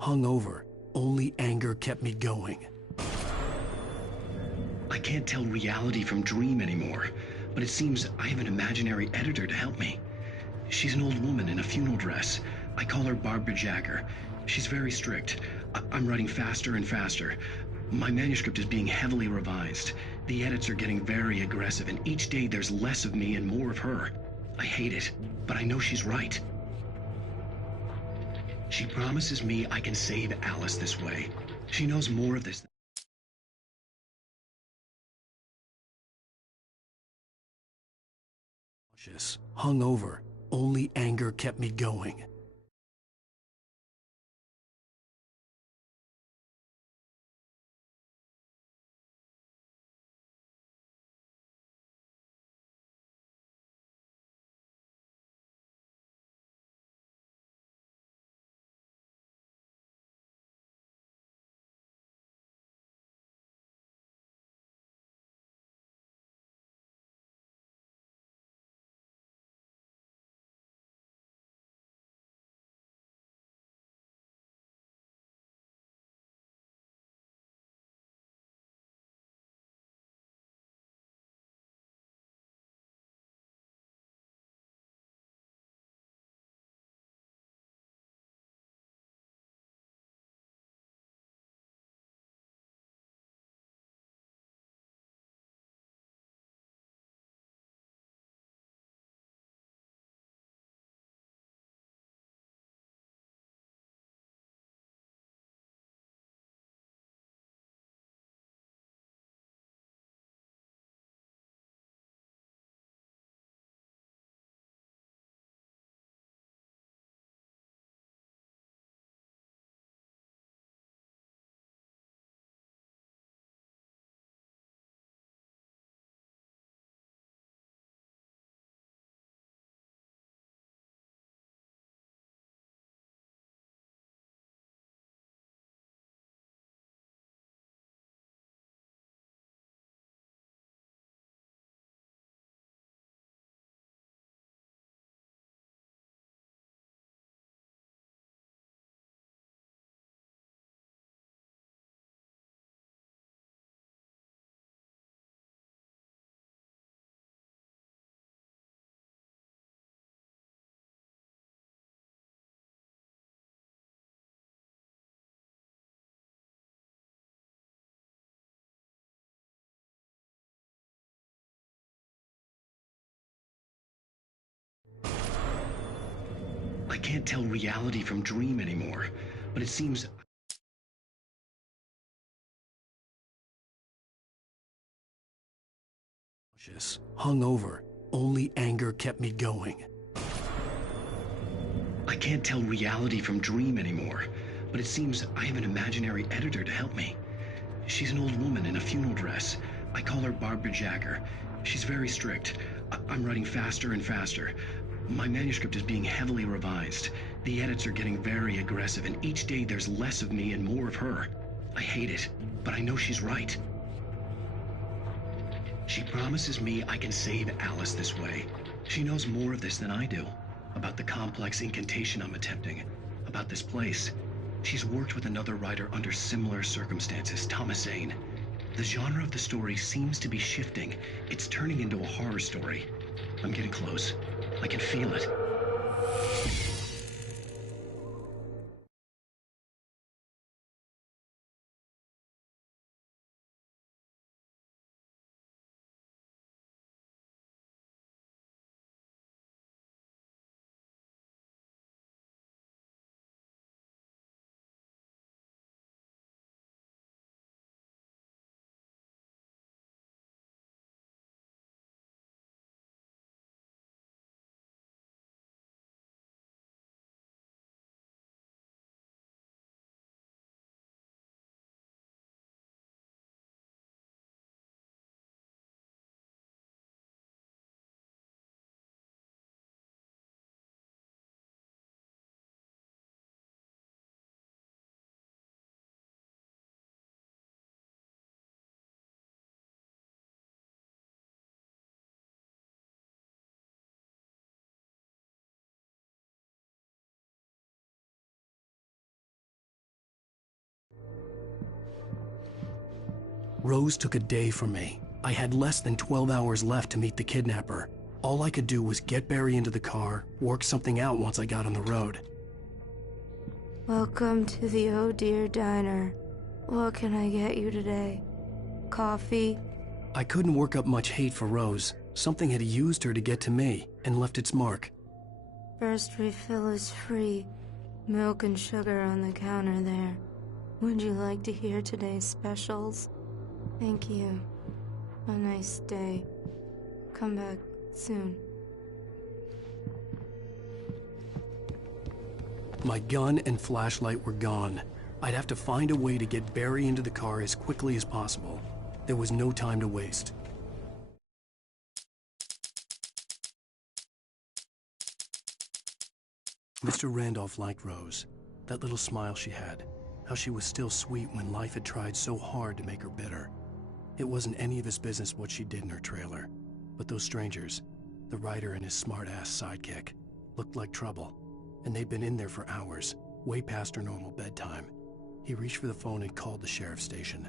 Hungover. Only anger kept me going. I can't tell reality from dream anymore, but it seems I have an imaginary editor to help me. She's an old woman in a funeral dress. I call her Barbara Jagger. She's very strict. I'm writing faster and faster. My manuscript is being heavily revised. The edits are getting very aggressive, and each day there's less of me and more of her. I hate it, but I know she's right. She promises me I can save Alice this way. She knows more of this. Hungover. Only anger kept me going. I can't tell reality from dream anymore, but it seems... Hungover. Only anger kept me going. I can't tell reality from dream anymore, but it seems I have an imaginary editor to help me. She's an old woman in a funeral dress. I call her Barbara Jagger. She's very strict. I'm writing faster and faster. My manuscript is being heavily revised. The edits are getting very aggressive, and each day there's less of me and more of her. I hate it, but I know she's right. She promises me I can save Alice this way. She knows more of this than I do. About the complex incantation I'm attempting. About this place. She's worked with another writer under similar circumstances, Thomas Zane. The genre of the story seems to be shifting. It's turning into a horror story. I'm getting close. I can feel it. Rose took a day from me. I had less than 12 hours left to meet the kidnapper. All I could do was get Barry into the car, work something out once I got on the road. Welcome to the Oh Dear Diner. What can I get you today? Coffee? I couldn't work up much hate for Rose. Something had used her to get to me and left its mark. First refill is free. Milk and sugar on the counter there. Would you like to hear today's specials? Thank you. A nice day. Come back soon. My gun and flashlight were gone. I'd have to find a way to get Barry into the car as quickly as possible. There was no time to waste. Mr. Randolph liked Rose. That little smile she had. How she was still sweet when life had tried so hard to make her bitter. It wasn't any of his business what she did in her trailer. But those strangers, the writer and his smart-ass sidekick, looked like trouble. And they'd been in there for hours, way past her normal bedtime. He reached for the phone and called the sheriff's station.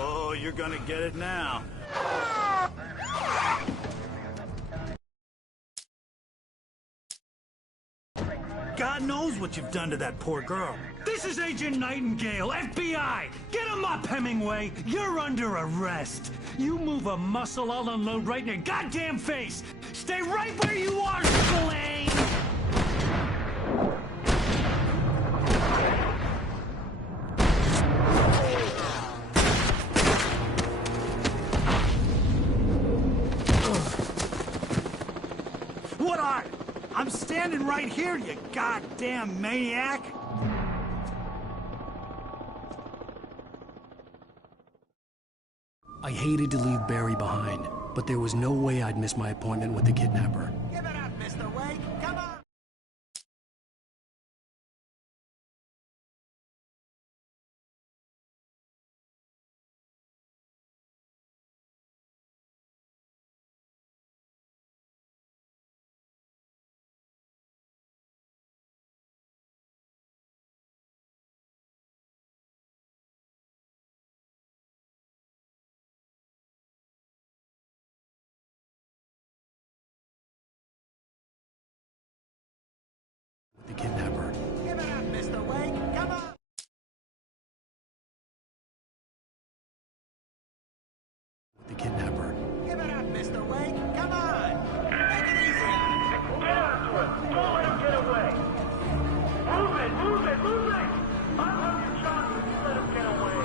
Oh, you're gonna get it now. God knows what you've done to that poor girl. This is Agent Nightingale, FBI! Get him up, Hemingway! You're under arrest! You move a muscle, I'll unload right in your goddamn face! Stay right where you are, Spillane! What are? I'm standing right here, you goddamn maniac! I hated to leave Barry behind, but there was no way I'd miss my appointment with the kidnapper. Give it up, Mr. Wake! Come on! The kidnapper. Give it up, Mr. Wake! Come on! The kidnapper. Give it up, Mr. Wake! Come on! Take it easy on him! Get after him! Don't let him get away! Move it! Move it! Move it! I'll have your shot if you let him get away!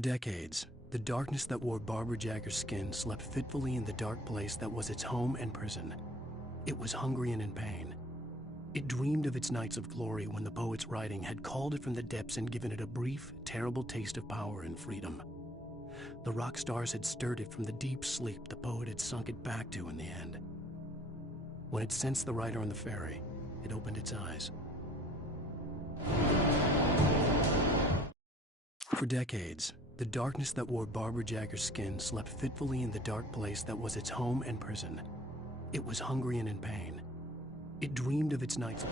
For decades, the darkness that wore Barbara Jagger's skin slept fitfully in the dark place that was its home and prison. It was hungry and in pain. It dreamed of its nights of glory when the poet's writing had called it from the depths and given it a brief, terrible taste of power and freedom. The rock stars had stirred it from the deep sleep the poet had sunk it back to in the end. When it sensed the writer on the ferry, it opened its eyes. For decades, the darkness that wore Barbara Jagger's skin slept fitfully in the dark place that was its home and prison. It was hungry and in pain. It dreamed of its nights.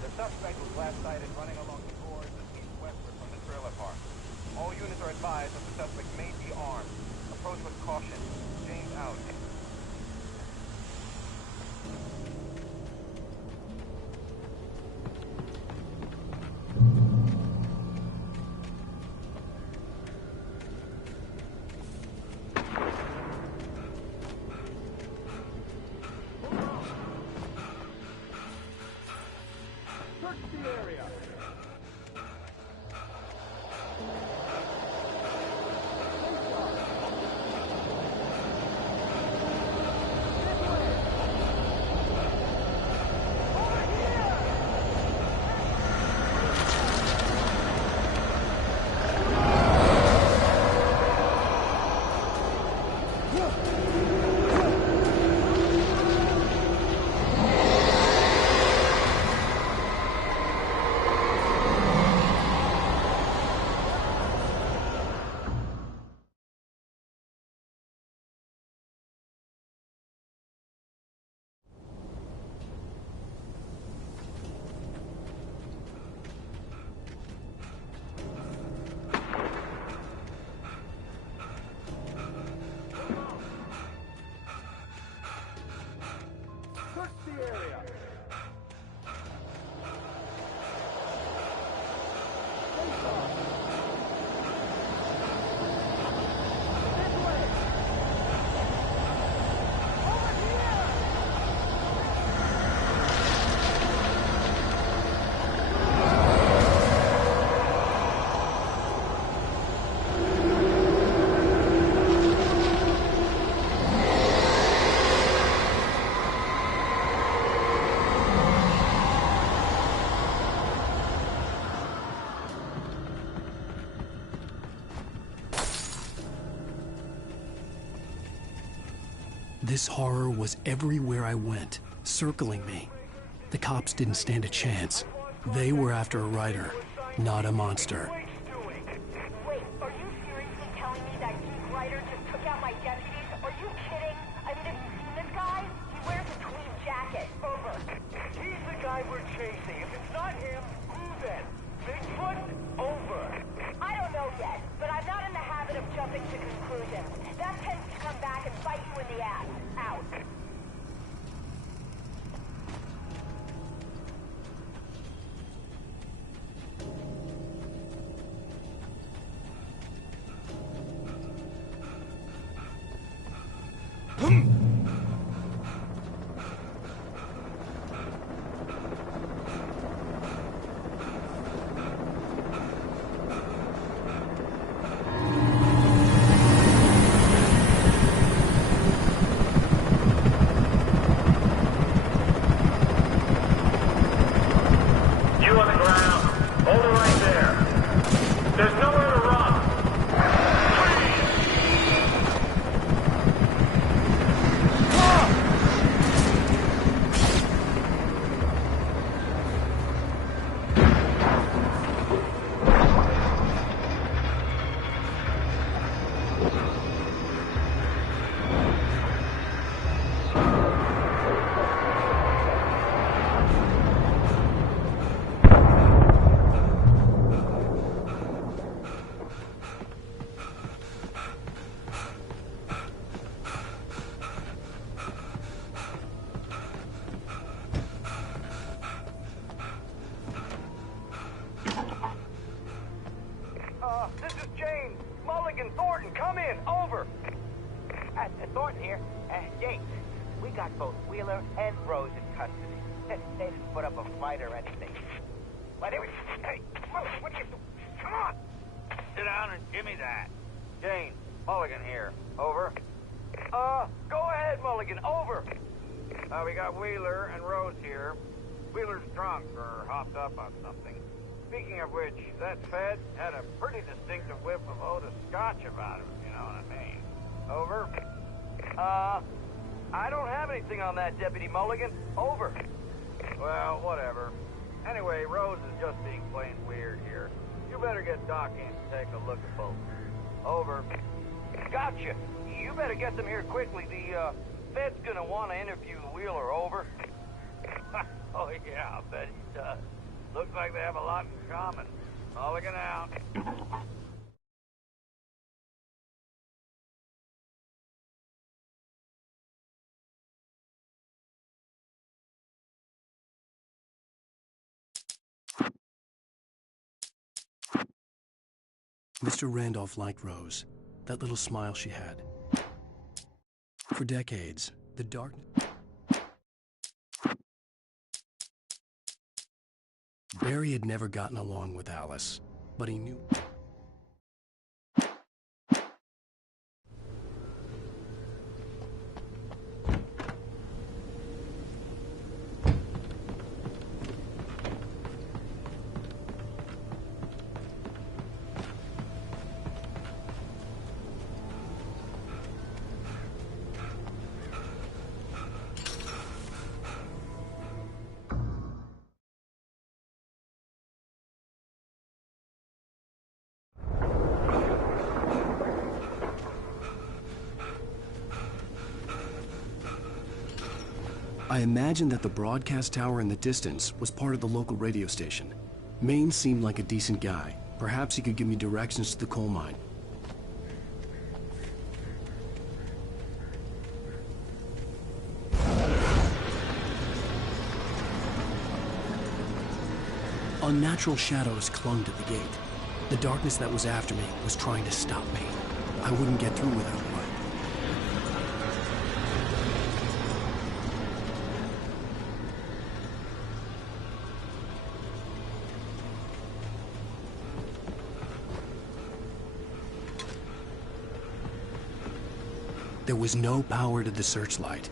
The suspect was last sighted running along the gorge just east-westward from the trailer park. All units are advised that the suspect may be armed. Approach with caution. James out. This horror was everywhere I went, circling me. The cops didn't stand a chance. They were after a writer, not a monster. Wait, are you seriously telling me that geek writer just took out my deputies? Are you kidding? I mean, have you seen this guy? He wears a tweed jacket. Over. He's the guy we're chasing. If it's not him, who then? Bigfoot? Over. I don't know yet, but I'm not in the habit of jumping to conclusions. That tends to come back and bite you in the ass. Out. Thornton here. Jake, we got both Wheeler and Rose in custody. They didn't put up a fight or anything. But it was... Hey, what are you doing? Come on! Sit down and give me that. Jane, Mulligan here. Over. Go ahead, Mulligan. Over. We got Wheeler and Rose here. Wheeler's drunk or hopped up on something. Speaking of which, that Fed had a pretty distinctive whiff of Otis Scotch about him, you know what I mean. Over. I don't have anything on that, Deputy Mulligan. Over. Well, whatever. Anyway, Rose is just being plain weird here. You better get Doc in to take a look at both. Over. Gotcha. You better get them here quickly. The, Fed's gonna want to interview Wheeler. Over. Oh, yeah, I bet he does. Looks like they have a lot in common. Mulligan out. Mr. Randolph liked Rose, that little smile she had. For decades, the darkness... Barry had never gotten along with Alice, but he knew... I imagined that the broadcast tower in the distance was part of the local radio station. Maine seemed like a decent guy. Perhaps he could give me directions to the coal mine. Unnatural shadows clung to the gate. The darkness that was after me was trying to stop me. I wouldn't get through without light. There was no power to the searchlight.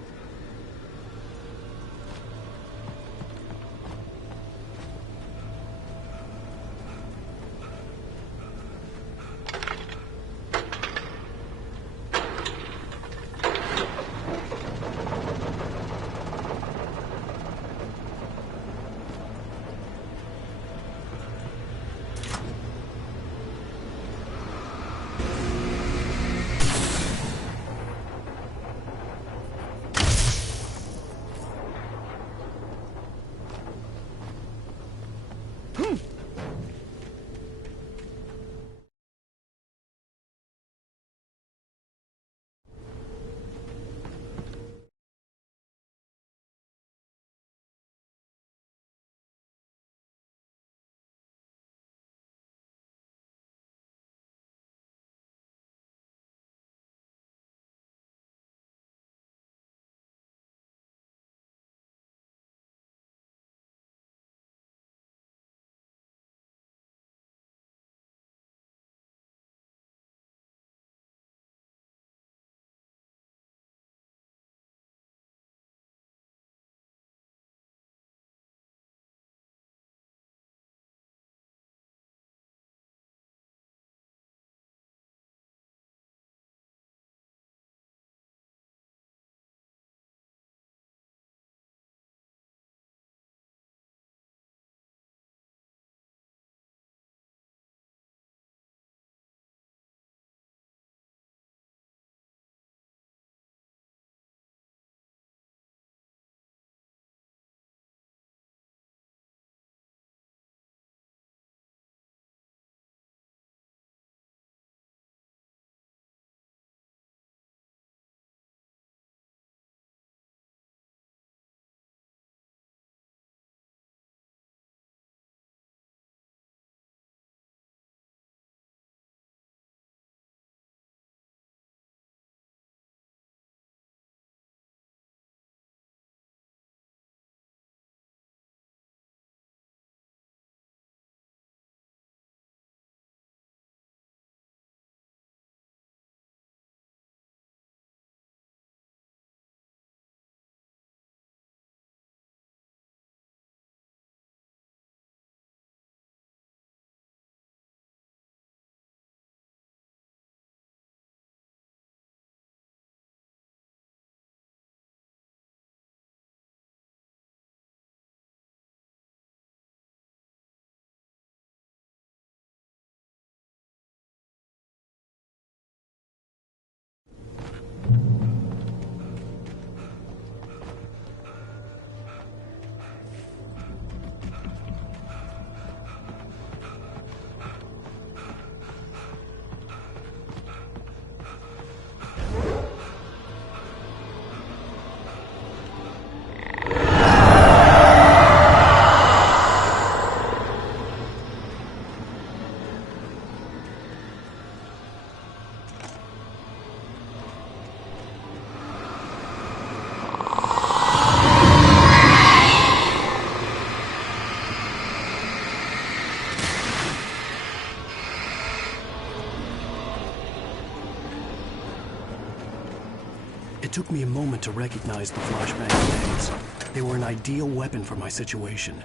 took me a moment to recognize the flashbang grenades. They were an ideal weapon for my situation. Team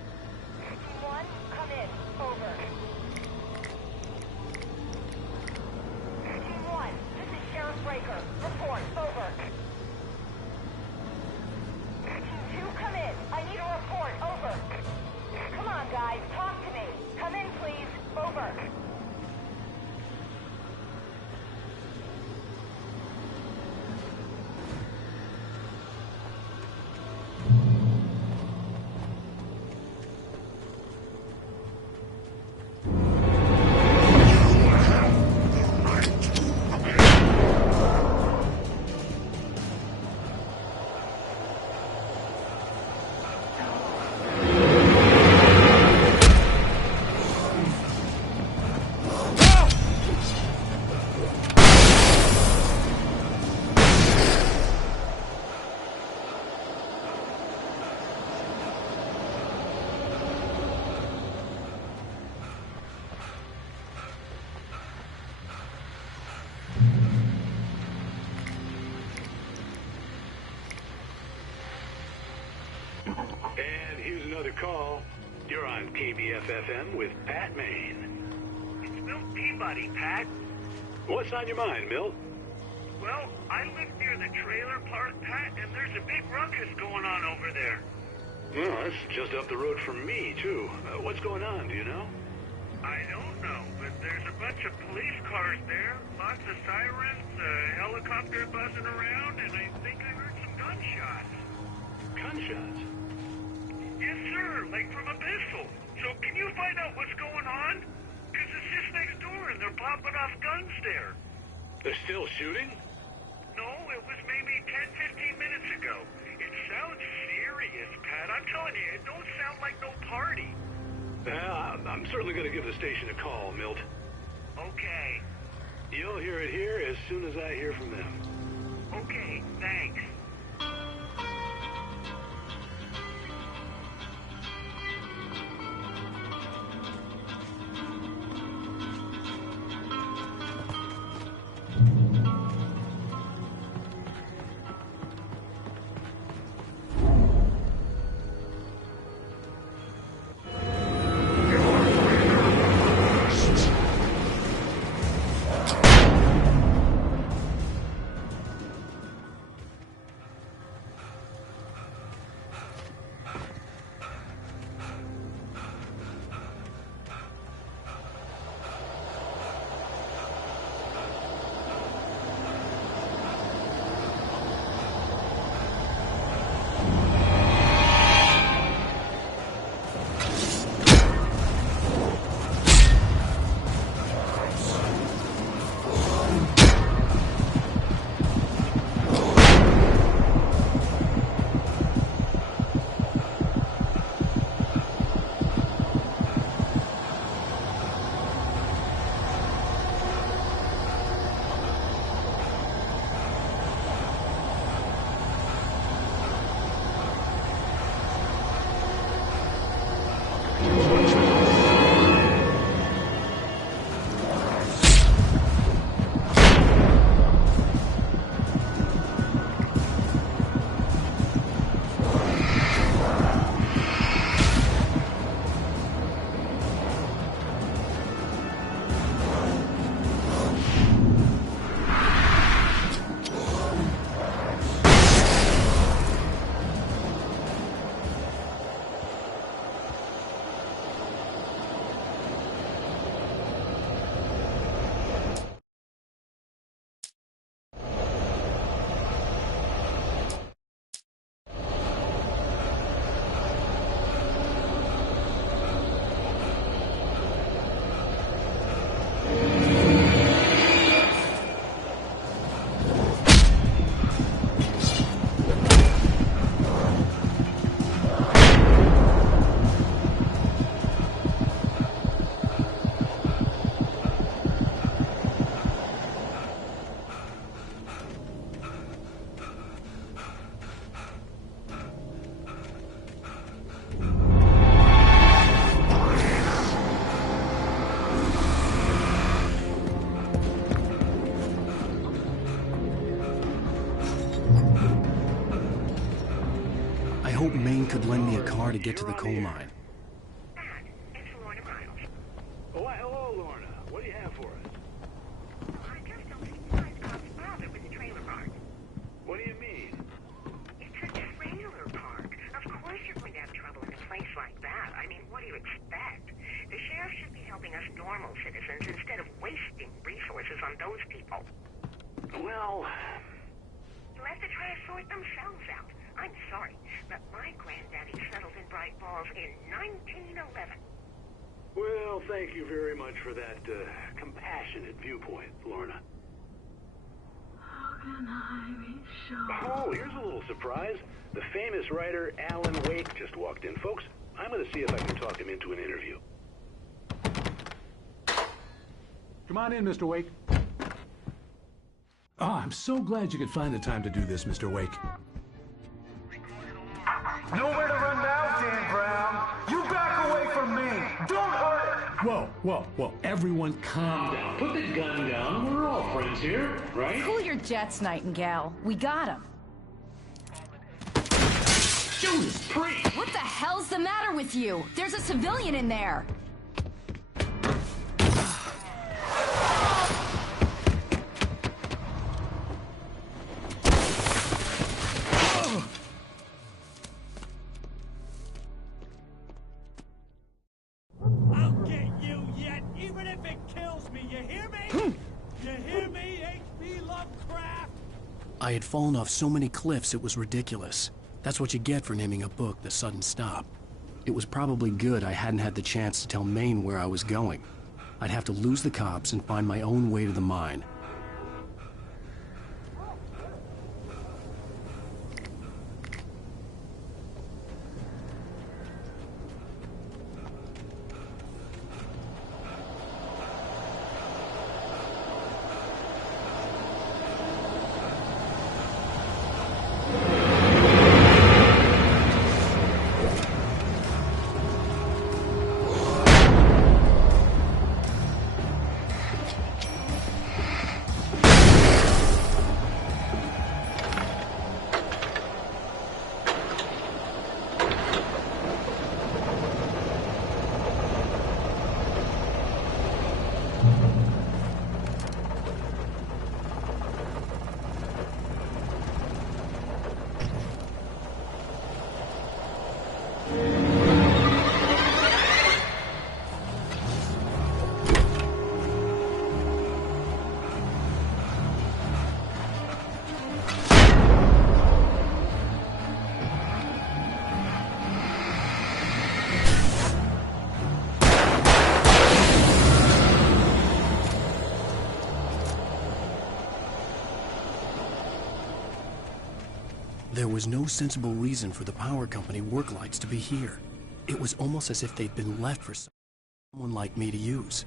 1, come in. Over. Team 1, this is Sheriff Breaker. Report. Over. Team 2, come in. I need a report. Over. Come on, guys. Talk to me. Come in, please. Over. And here's another call. You're on KBF-FM with Pat Maine. It's Milt Peabody, Pat. What's on your mind, Milt? Well, I live near the trailer park, Pat, and there's a big ruckus going on over there. Well, that's just up the road from me, too. What's going on, do you know? I don't know, but there's a bunch of police cars there, lots of sirens, a helicopter buzzing around, and I think I heard some gunshots. Gunshots? Yes, sir, like from a pistol. So can you find out what's going on? Because it's just next door and they're popping off guns there. They're still shooting? No, it was maybe 10, 15 minutes ago. It sounds serious, Pat. I'm telling you, it don't sound like no party. I'm certainly going to give the station a call, Milt. Okay. You'll hear it here as soon as I hear from them. Okay, thanks. Maine could lend me a car to get to the coal mine. It's Lorna Miles. Oh, hello, Lorna. What do you have for us? I just don't think five cops bother with the trailer park. What do you mean? It's a trailer park. Of course you're going to have trouble in a place like that. I mean, what do you expect? The sheriff should be helping us normal citizens instead of wasting resources on those people. Well, Let the try to sort themselves out. I'm sorry, but my granddaddy settled in Bright Falls in 1911. well, thank you very much for that compassionate viewpoint, Lorna. How can I be sure? Oh, here's a little surprise. The famous writer Alan Wake just walked in. Folks, I'm going to see if I can talk him into an interview. Come on in, Mr. Wake. Oh, I'm so glad you could find the time to do this, Mr. Wake. Nowhere to run now, Dan Brown. You back away from me. Don't hurt it. Whoa. Everyone calm down. Put the gun down. We're all friends here, right? Cool your jets, Nightingale. We got him. Judas Priest! What the hell's the matter with you? There's a civilian in there. I'll get you yet, even if it kills me, you hear me? You hear me, H.P. Lovecraft? I had fallen off so many cliffs it was ridiculous. That's what you get for naming a book The Sudden Stop. It was probably good I hadn't had the chance to tell Maine where I was going. I'd have to lose the cops and find my own way to the mine. There was no sensible reason for the power company work lights to be here. It was almost as if they'd been left for someone like me to use.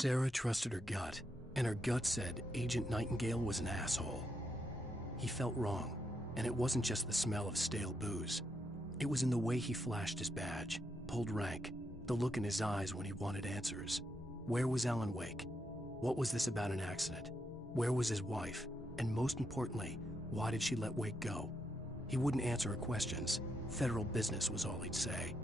Sarah trusted her gut, and her gut said Agent Nightingale was an asshole. He felt wrong, and it wasn't just the smell of stale booze. It was in the way he flashed his badge, pulled rank, the look in his eyes when he wanted answers. Where was Alan Wake? What was this about an accident? Where was his wife? And most importantly, why did she let Wake go? He wouldn't answer her questions. Federal business was all he'd say.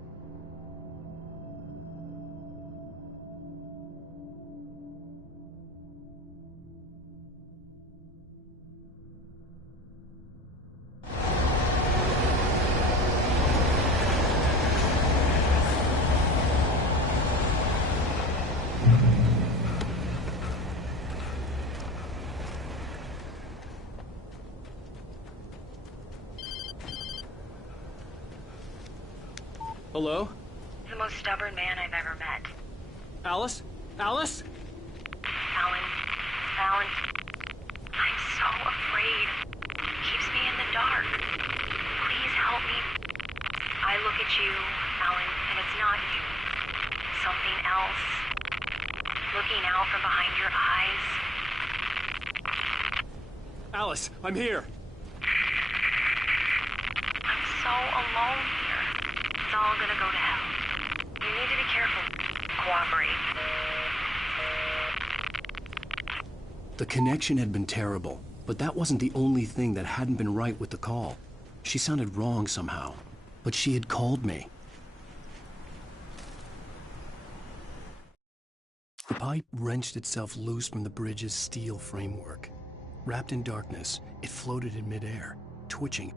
Hello? The most stubborn man I've ever met. Alice? Alice? Alan. I'm so afraid. He keeps me in the dark. Please help me. I look at you, Alan, and it's not you. Something else. Looking out from behind your eyes. Alice, I'm here. I'm so alone here. It's all gonna go to hell. You need to be careful. Cooperate. The connection had been terrible, but that wasn't the only thing that hadn't been right with the call. She sounded wrong somehow, but she had called me. The pipe wrenched itself loose from the bridge's steel framework. Wrapped in darkness, it floated in midair, twitching.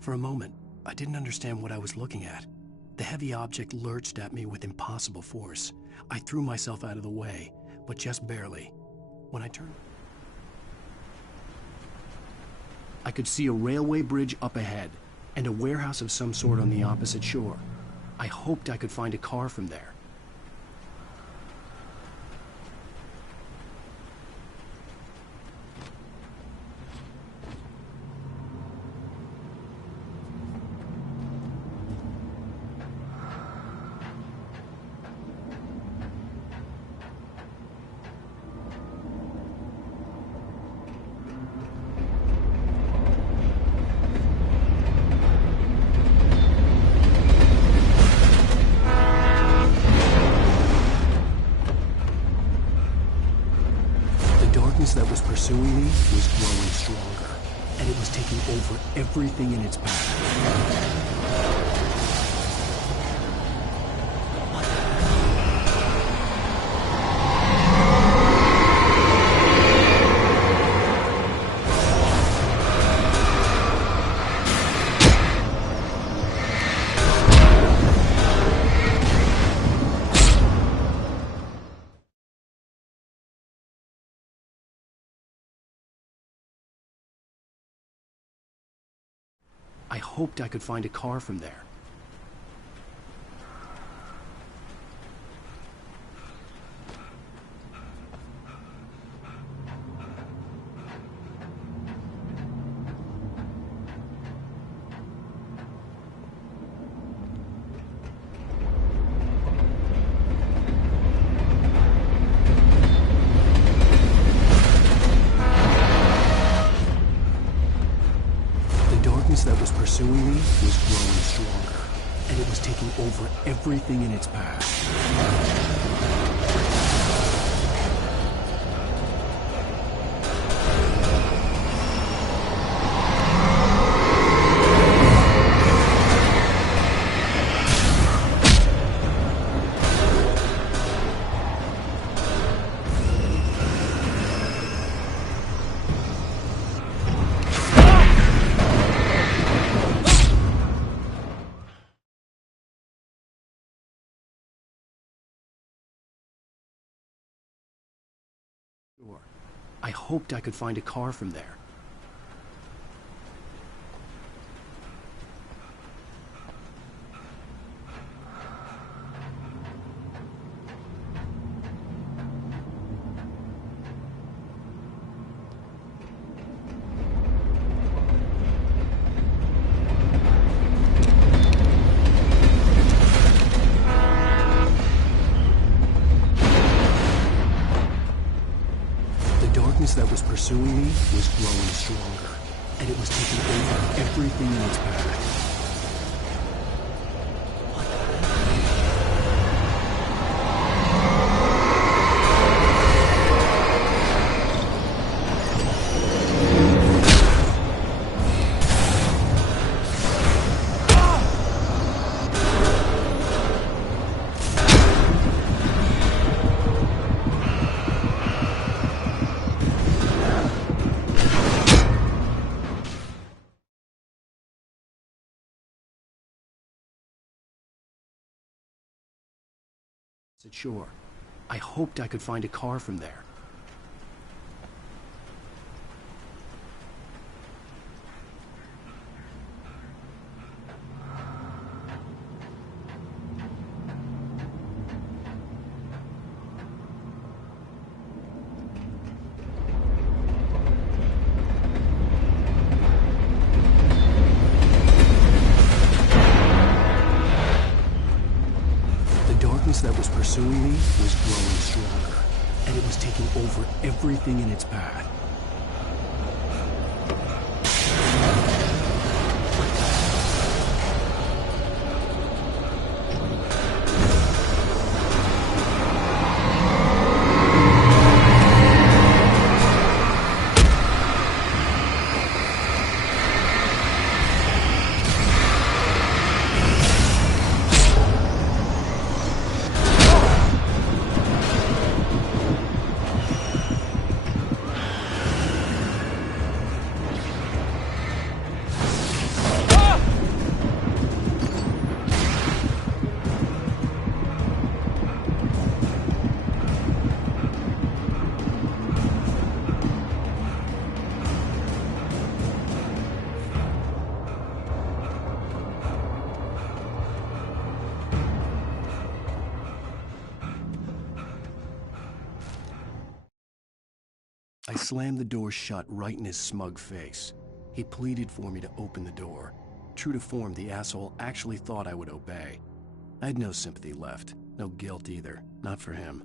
For a moment, I didn't understand what I was looking at. The heavy object lurched at me with impossible force. I threw myself out of the way, but just barely. When I turned, I could see a railway bridge up ahead and a warehouse of some sort on the opposite shore. I hoped I could find a car from there. That was pursuing me was growing stronger, and it was taking over everything in its path. I hoped I could find a car from there. That was pursuing me was growing stronger, and it was taking over everything in its path. I hoped I could find a car from there. that was pursuing me was growing stronger, and it was taking over everything in its path. Sure. I hoped I could find a car from there. That was pursuing me was growing stronger, and it was taking over everything in its path. I slammed the door shut right in his smug face. He pleaded for me to open the door. True to form, the asshole actually thought I would obey. I had no sympathy left, no guilt either, not for him.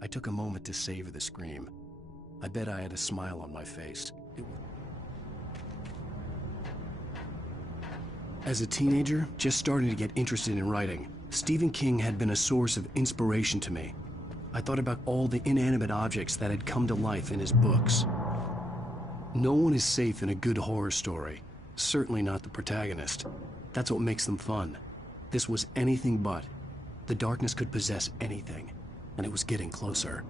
I took a moment to savor the scream. I bet I had a smile on my face. As a teenager, just starting to get interested in writing, Stephen King had been a source of inspiration to me. I thought about all the inanimate objects that had come to life in his books. No one is safe in a good horror story, certainly not the protagonist. That's what makes them fun. This was anything but. The darkness could possess anything, and it was getting closer.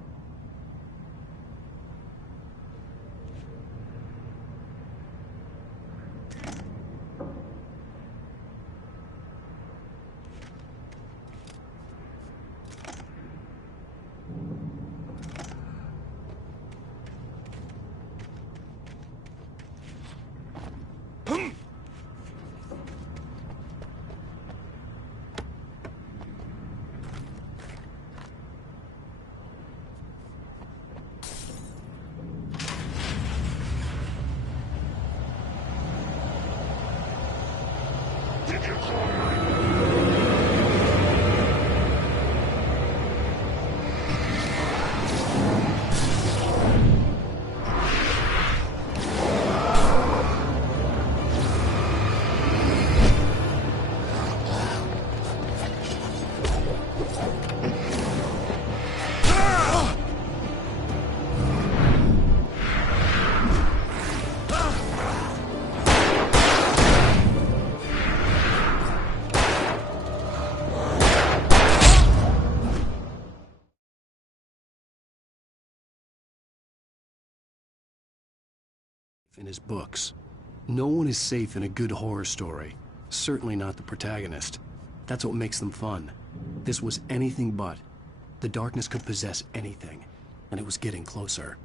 In his books. No one is safe in a good horror story, certainly not the protagonist. That's what makes them fun. This was anything but. The darkness could possess anything, and it was getting closer.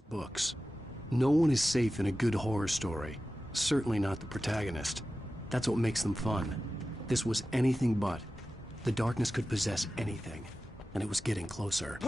Books. No one is safe in a good horror story. Certainly not the protagonist. That's what makes them fun. This was anything but. The darkness could possess anything, and it was getting closer.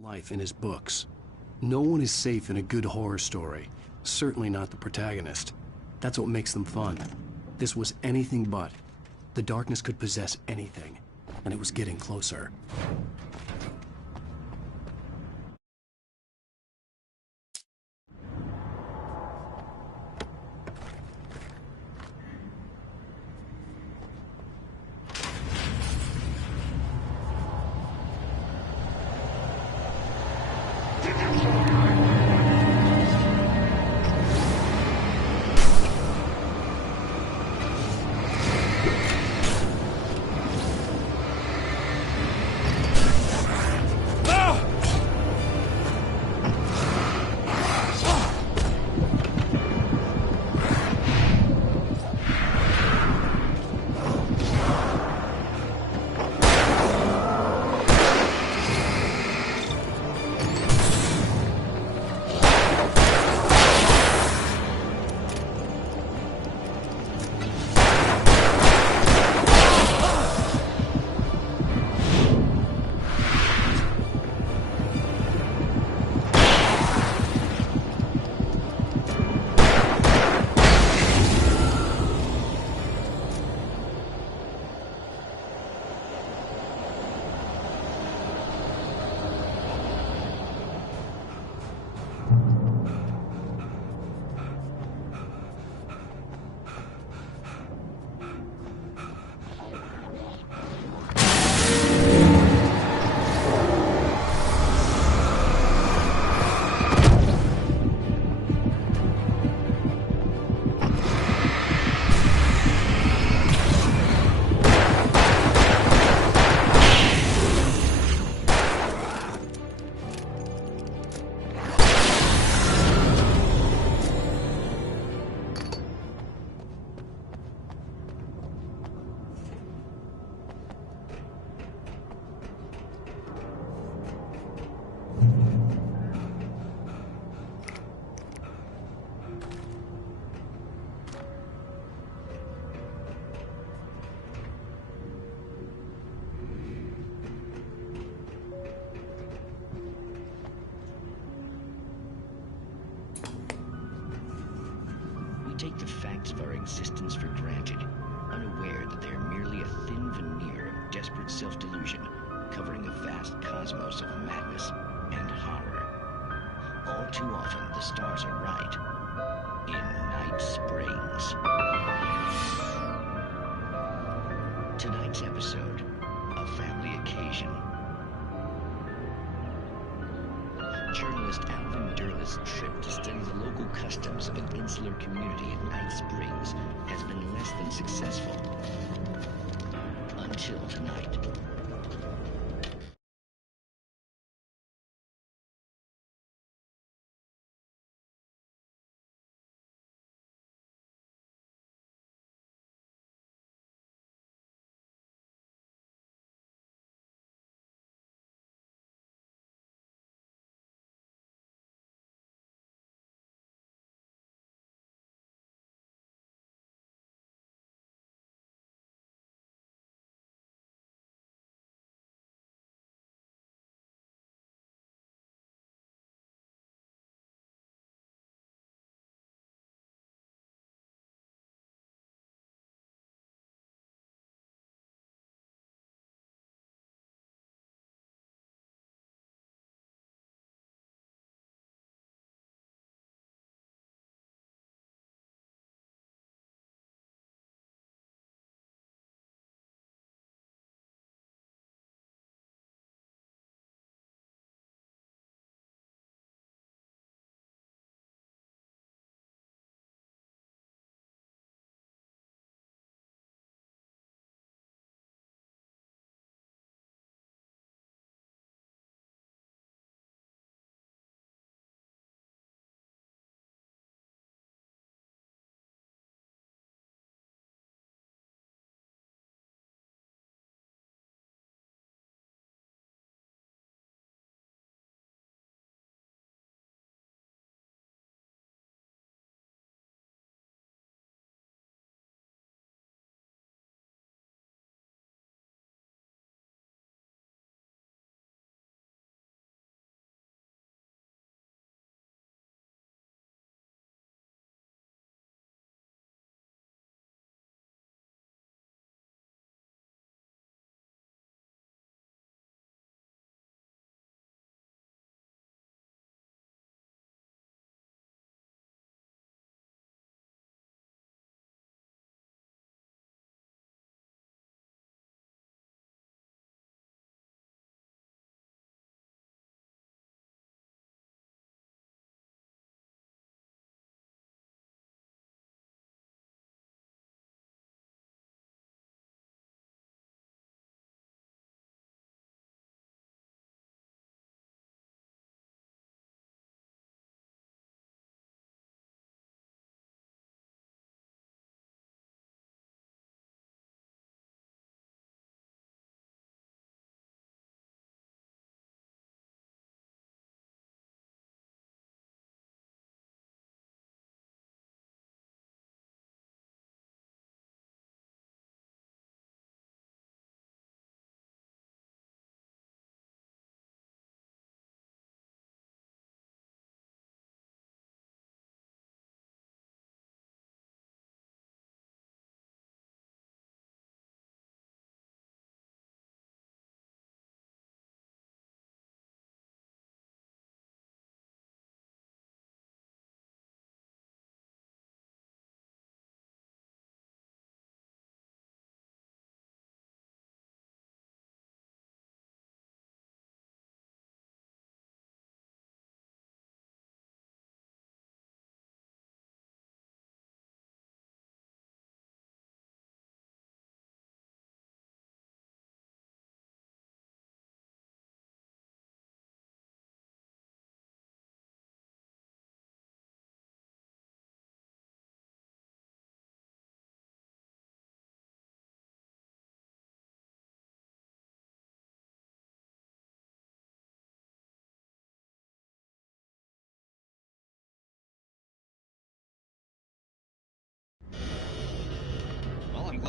Life in his books. No one is safe in a good horror story. Certainly not the protagonist. That's what makes them fun. This was anything but. The darkness could possess anything, and it was getting closer. take the facts of our existence for granted, unaware that they are merely a thin veneer of desperate self-delusion, covering a vast cosmos of madness and horror. All too often, the stars are right. In Night Springs. Tonight's episode, a family occasion. Journalist Alvin Durl's trip to study the local customs of an insular community in Night Springs has been less than successful. Until tonight.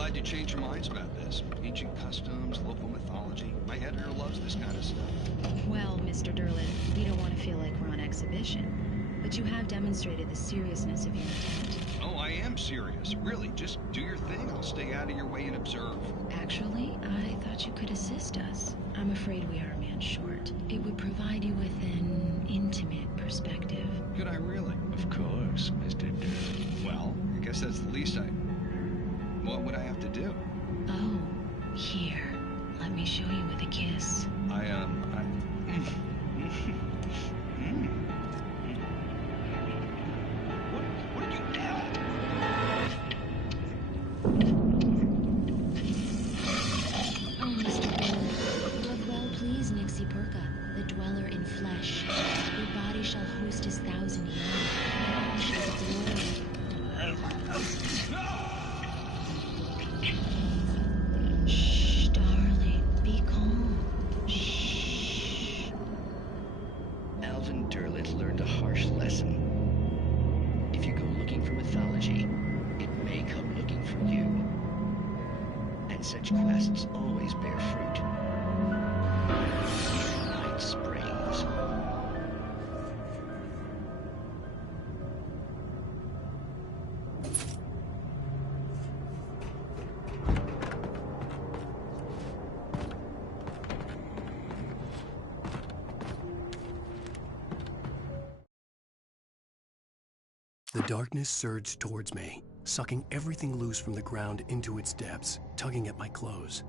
glad you changed your minds about this. Ancient customs, local mythology. My editor loves this kind of stuff. Well, Mr. Derleth, we don't want to feel like we're on exhibition, but you have demonstrated the seriousness of your intent. Oh, I am serious. Really, just do your thing. I'll stay out of your way and observe. Actually, I thought you could assist us. I'm afraid we are a man short. It would provide you with an intimate perspective. Could I really? Of course, Mr. Derleth. Well, I guess that's the least I... What would I have to do? Oh, here. Let me show you with a kiss. What did you do? Oh, Mr. Derleth, love well please Nixie Perka, the dweller in flesh. Your body shall host his 1,000 years. Glory. Shh, darling, be calm. Shh. Alvin Derleth learned a harsh lesson. If you go looking for mythology, it may come looking for you. And such quests always bear fruit. Night Springs. The darkness surged towards me, sucking everything loose from the ground into its depths, tugging at my clothes.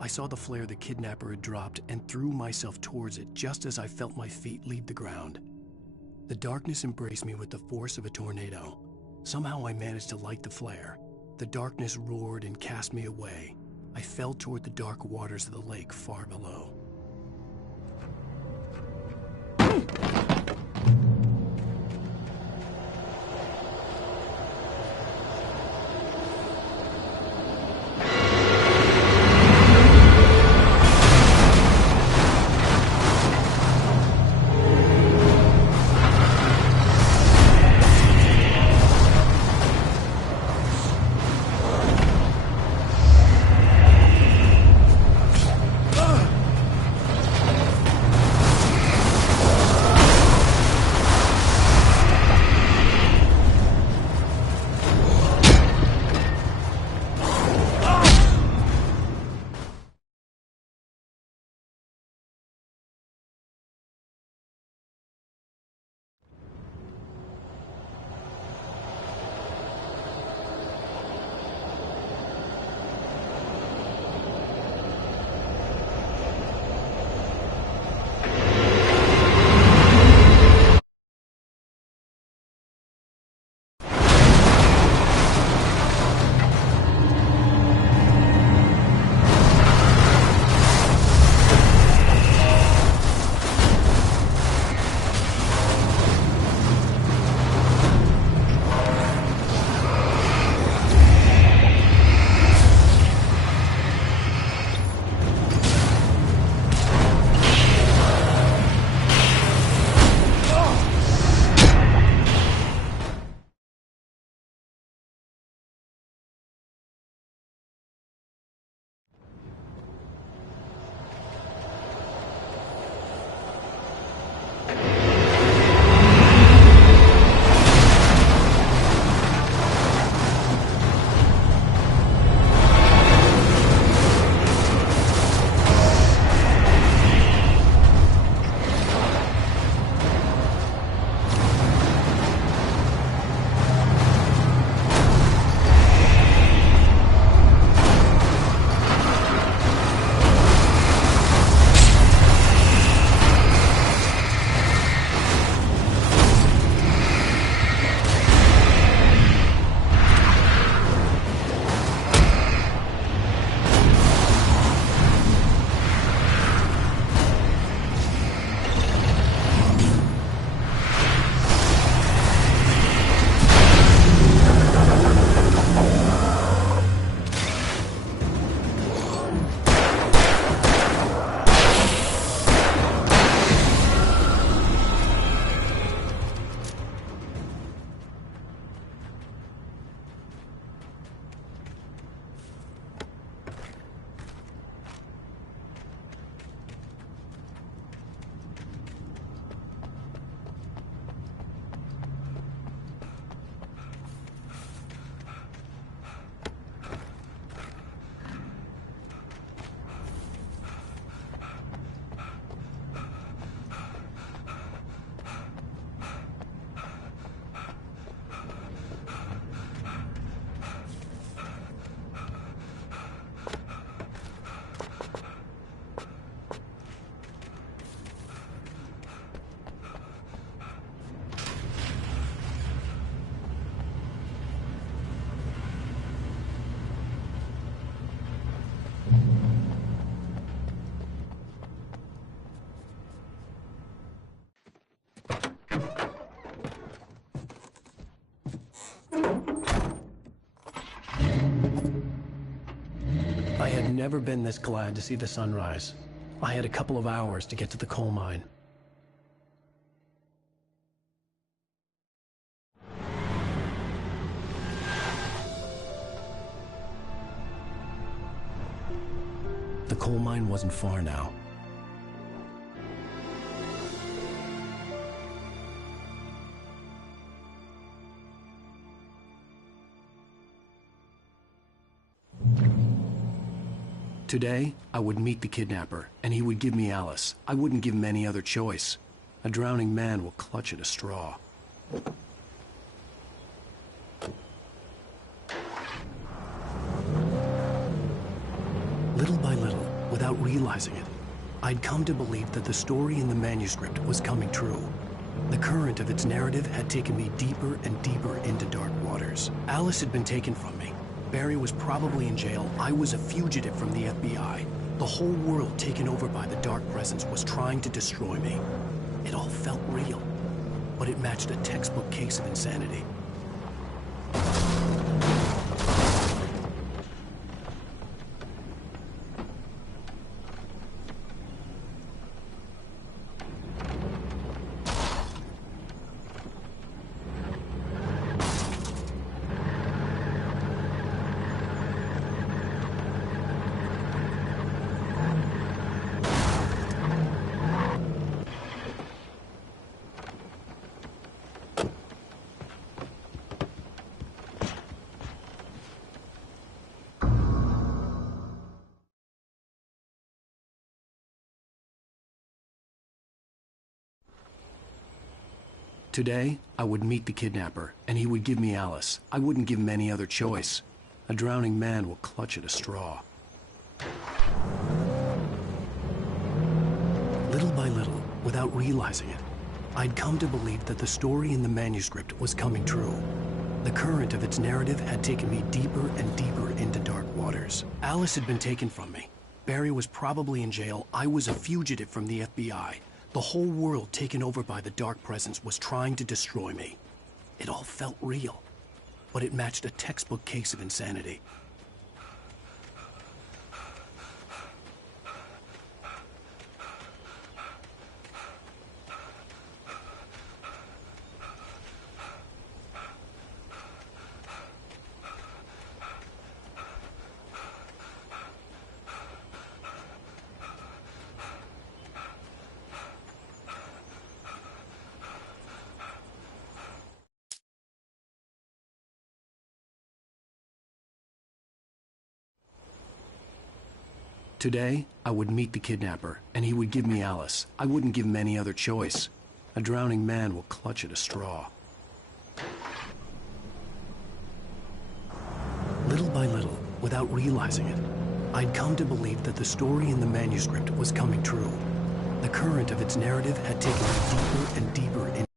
I saw the flare the kidnapper had dropped and threw myself towards it just as I felt my feet leave the ground. The darkness embraced me with the force of a tornado. Somehow I managed to light the flare. The darkness roared and cast me away. I fell toward the dark waters of the lake far below. never been this glad to see the sunrise. I had a couple of hours to get to the coal mine. The coal mine wasn't far now. Today, I would meet the kidnapper, and he would give me Alice. I wouldn't give him any other choice. A drowning man will clutch at a straw. Little by little, without realizing it, I'd come to believe that the story in the manuscript was coming true. The current of its narrative had taken me deeper and deeper into dark waters. Alice had been taken from me. Barry was probably in jail. I was a fugitive from the FBI. The whole world taken over by the dark presence was trying to destroy me. It all felt real, but it matched a textbook case of insanity. Today, I would meet the kidnapper, and he would give me Alice. I wouldn't give him any other choice. A drowning man will clutch at a straw. Little by little, without realizing it, I'd come to believe that the story in the manuscript was coming true. The current of its narrative had taken me deeper and deeper into dark waters. Alice had been taken from me. Barry was probably in jail. I was a fugitive from the FBI. The whole world taken over by the dark presence was trying to destroy me. It all felt real, but it matched a textbook case of insanity. Today, I would meet the kidnapper, and he would give me Alice. I wouldn't give him any other choice. A drowning man will clutch at a straw. Little by little, without realizing it, I'd come to believe that the story in the manuscript was coming true. The current of its narrative had taken me deeper and deeper into